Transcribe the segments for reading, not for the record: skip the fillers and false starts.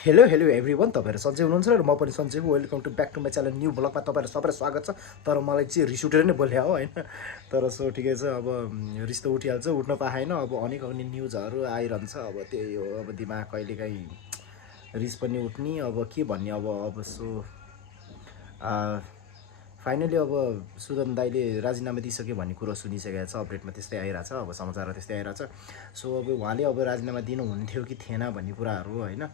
Hello hello everyone, तपाईँहरू सन्चै हुनुहुन्छ र म पनि सन्चै हो। Welcome to back to my channel new ब्लगमा तपाईँहरू सबैलाई स्वागत छ। तर मलाई चाहिँ रिस उठेर नै बोल्या हो होइन। तर सो ठिकै छ, अब रिस त उठिहाल्छ, उठ्न पाएन। अब अनेक न्युजहरू आइरहन्छ, अब त्यही हो। अब दिमाग कहिलेकाहीँ रिस पनि उठ्ने, अब के भन्ने। अब सो फाइनली अब सुदन दाईले राजीनामा दिइसक्यो भन्ने कुरो सुनिसकेको छ। अपडेटमा त्यस्तै आइरहेछ, अब समाचारमा त्यस्तै आइरहेछ। सो अब उहाँले अब राजीनामा दिनुहुन्थ्यो कि थिएन भन्ने कुराहरू होइन।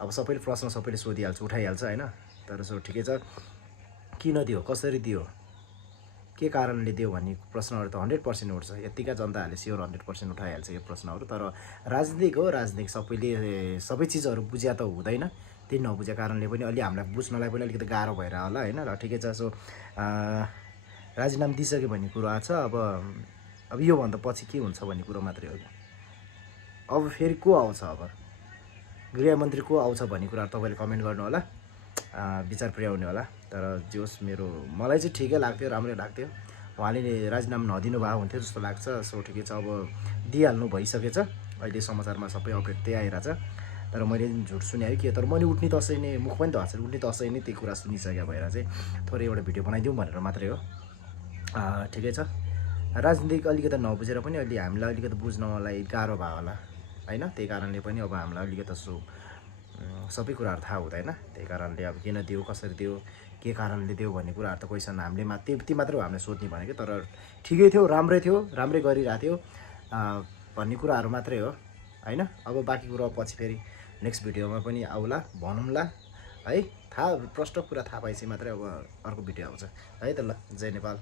अब सबैले प्रश्न सबैले सोधिहाल्छ, उठाइहाल्छ होइन। तर सो ठिकै छ, किन दियो, कसरी दियो, के कारणले दियो भन्ने प्रश्नहरू त 100% उठ्छ। यतिका जनताहरूले स्योर 100% उठाइहाल्छ यो प्रश्नहरू। तर राजनीतिक हो, राजनीतिक सबैले सबै चिजहरू बुझ्या त हुँदैन। त्यही नबुझेको कारणले पनि अलि हामीलाई बुझ्नलाई पनि अलिकति गाह्रो भएर होला होइन। र ठिकै छ। सो राजीनामा दिइसक्यो भन्ने कुरो आएको छ। अब योभन्दा पछि के हुन्छ भन्ने कुरो मात्रै हो। अब फेरि को आउँछ, अब गृहमन्त्री को आउँछ भन्ने कुराहरू तपाईँले कमेन्ट गर्नु होला, विचार पुर्याउने होला। तर जोस् मलाई चाहिँ ठिकै लाग्थ्यो, राम्रै लाग्थ्यो। उहाँले राजीनामा नदिनु भएको हुन्थ्यो जस्तो लाग्छ। सो ठिकै छ, अब दिइहाल्नु भइसकेछ। अहिले समाचारमा सबै अपडेट त्यही आइरहेछ। तर मैले झुट सुने है के, तर मैले उठ्ने दसैँ नै मुख पनि धर्छ, उठ्ने दसैँ नै त्यही कुरा सुनिसक्यो भएर चाहिँ थोरै एउटा भिडियो बनाइदिउँ भनेर मात्रै हो। ठिकै छ, राजनीतिक अलिकति नबुझेर पनि अलि हामीलाई अलिकति बुझ्नलाई गाह्रो भयो होला होइन। त्यही कारणले पनि अब हामीलाई अलिकति सबै कुराहरू थाहा हुँदैन। त्यही कारणले अब किन दियो, कसरी दियो, के कारणले दियो भन्ने कुराहरू त क्वेसन हामीले त्यति मात्रै हो हामीले सोध्ने भनेको। तर ठिकै थियो, राम्रै थियो, राम्रै गरिरहेको थियो भन्ने कुराहरू मात्रै हो होइन। अब बाँकी कुरो पछि फेरि नेक्स्ट भिडियोमा पनि आउला, भनौँला है। थाहा प्रष्ट कुरा थाहा पाएपछि मात्रै अब अर्को भिडियो आउँछ है त। ल, जय नेपाल।